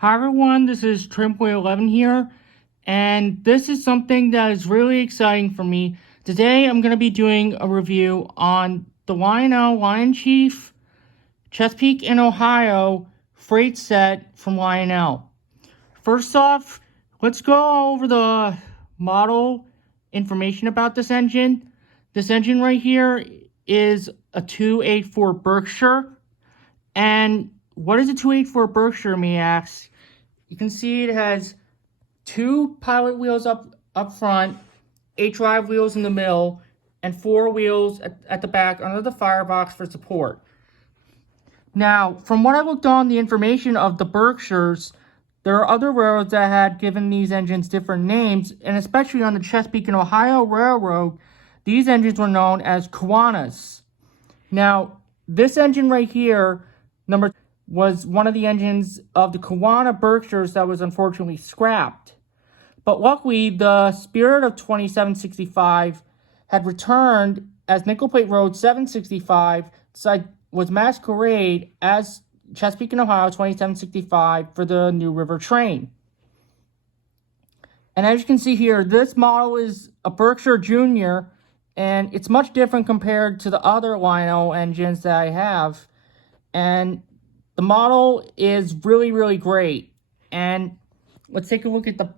Hi everyone, this is Trainboy 11 here, and this is something that is really exciting for me. Today I'm going to be doing a review on the lionel lionchief Chesapeake and Ohio freight set from Lionel. First off, let's go over the model information about this engine. This engine right here is a 284 Berkshire, and what is a 284 Berkshire, me ask? You can see it has two pilot wheels up front, 8 drive wheels in the middle, and 4 wheels at the back under the firebox for support. Now, from what I looked on the information of the Berkshires, there are other railroads that had given these engines different names, and especially on the Chesapeake and Ohio Railroad, these engines were known as Kiwanis. Now, this engine right here, was one of the engines of the Kiwana Berkshires that was unfortunately scrapped. But luckily, the Spirit of 2765 had returned as Nickel Plate Road 765 was masquerade as Chesapeake and Ohio 2765 for the New River train. And as you can see here, this model is a Berkshire Junior, and it's much different compared to the other Lionel engines that I have. And the model is really, really great. And let's take a look at the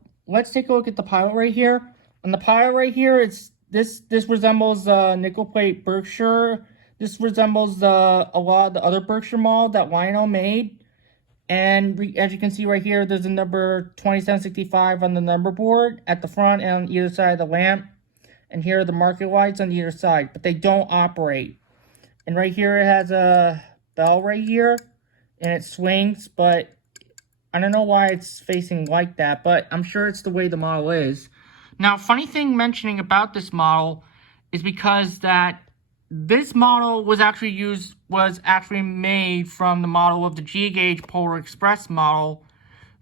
pilot right here. On the pilot right here, this resembles Nickel Plate Berkshire. This resembles a lot of the other Berkshire model that Lionel made. And as you can see right here, there's a number 2765 on the number board at the front and on either side of the lamp. And here are the market lights on either side, but they don't operate. And right here it has a bell right here, and it swings, but I don't know why it's facing like that, but I'm sure it's the way the model is. Now, funny thing mentioning about this model is because that this model was actually made from the model of the G-gauge Polar Express model,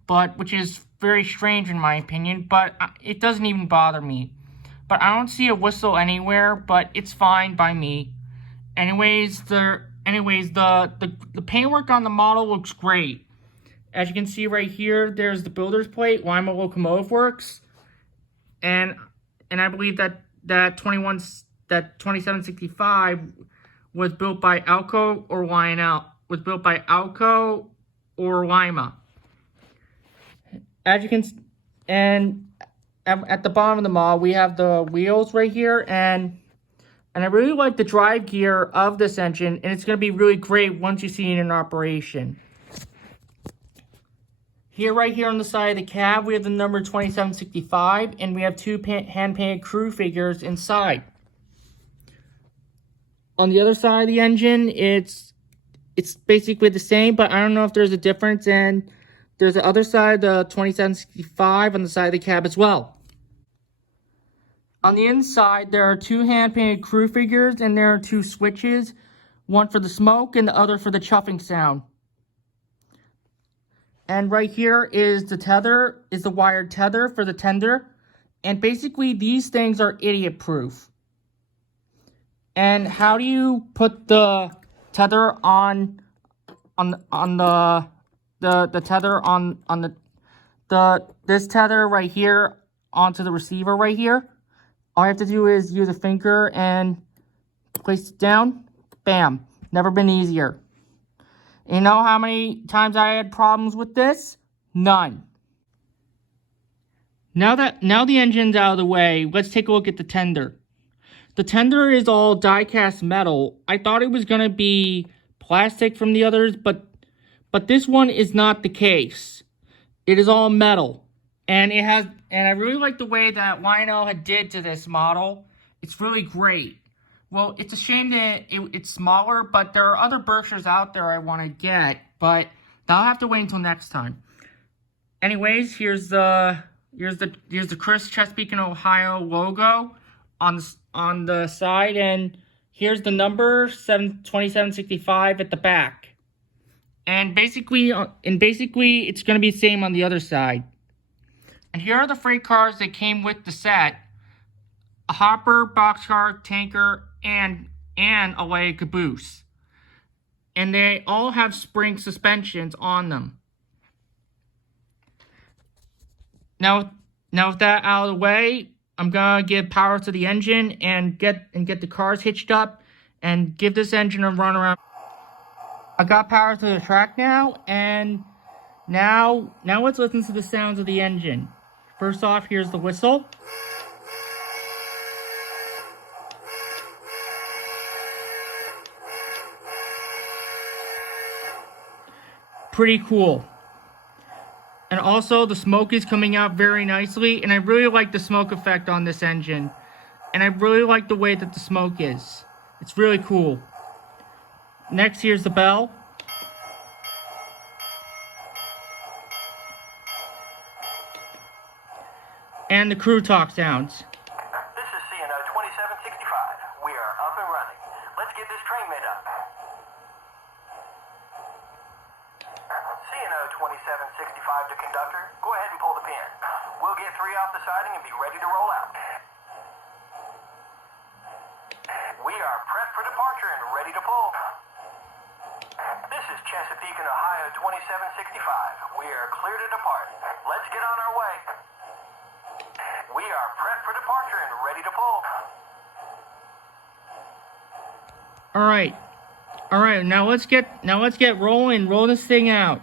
but which is very strange in my opinion, but it doesn't even bother me. But I don't see a whistle anywhere, but it's fine by me. Anyways, the paintwork on the model looks great. As you can see right here, there's the builder's plate, Lima Locomotive Works, and I believe that 2765 was built by Alco or Lionel. Lima. As you can, and at the bottom of the model, we have the wheels right here, and I really like the drive gear of this engine, and it's going to be really great once you see it in operation. Right here on the side of the cab, we have the number 2765, and we have two hand-painted crew figures inside. On the other side of the engine, it's basically the same, but I don't know if there's a difference, and there's the other side, the 2765, on the side of the cab as well. On the inside, there are two hand-painted crew figures, and there are two switches, one for the smoke and the other for the chuffing sound. And right here is the wired tether for the tender, and basically these things are idiot-proof. And how do you put the tether on the tether on this tether right here onto the receiver right here? All I have to do is use a finger and place it down. Bam. Never been easier. You know how many times I had problems with this? None. Now the engine's out of the way, let's take a look at the tender. The tender is all die-cast metal. I thought it was going to be plastic from the others, but this one is not the case. It is all metal. And I really like the way that Lionel had did to this model. It's really great. Well, it's a shame that it's smaller, but there are other Berkshires out there I want to get, but I'll have to wait until next time. Anyways, here's the Chris Chesapeake and Ohio logo on the side, and here's the number 2765 at the back. And basically it's going to be the same on the other side. And here are the freight cars that came with the set: a hopper, boxcar, tanker, and a light caboose. And they all have spring suspensions on them. Now with that out of the way, I'm gonna give power to the engine and get the cars hitched up and give this engine a run around. I got power to the track now, and now let's listen to the sounds of the engine. First off, here's the whistle. Pretty cool. And also, the smoke is coming out very nicely, and I really like the smoke effect on this engine. And I really like the way that the smoke is. It's really cool. Next, here's the bell. And the crew talk sounds. This is CNO 2765. We are up and running. Let's get this train made up. CNO 2765 to conductor. Go ahead and pull the pin. We'll get 3 off the siding and be ready to roll out. We are prepped for departure and ready to pull. This is Chesapeake and Ohio 2765. We are clear to depart. Let's get on our way. We are prepped for departure and ready to pull. All right. Now let's get rolling. Roll this thing out.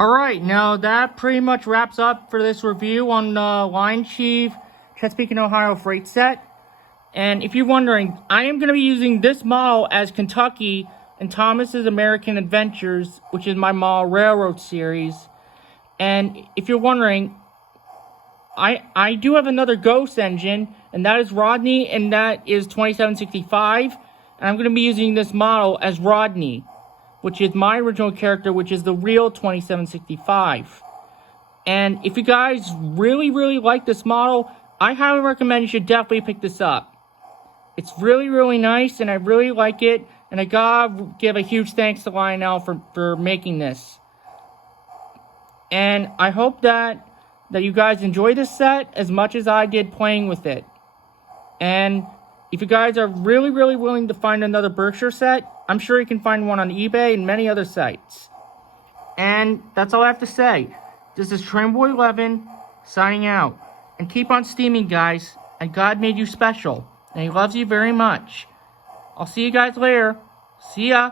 Alright, now that pretty much wraps up for this review on the lionchief Chesapeake and Ohio freight set. And if you're wondering, I am going to be using this model as Kentucky in Thomas's American Adventures, which is my model railroad series. And if you're wondering, I do have another Ghost engine, and that is Rodney, and that is 2765. And I'm going to be using this model as Rodney, which is my original character, which is the real 2765. And if you guys really, really like this model, I highly recommend you should definitely pick this up. It's really, really nice, and I really like it. And I gotta give a huge thanks to Lionel for making this. And I hope that you guys enjoy this set as much as I did playing with it. And if you guys are really, really willing to find another Berkshire set, I'm sure you can find one on eBay and many other sites. And that's all I have to say. This is Trainboy 11 signing out. And keep on steaming, guys. And God made you special. And He loves you very much. I'll see you guys later. See ya.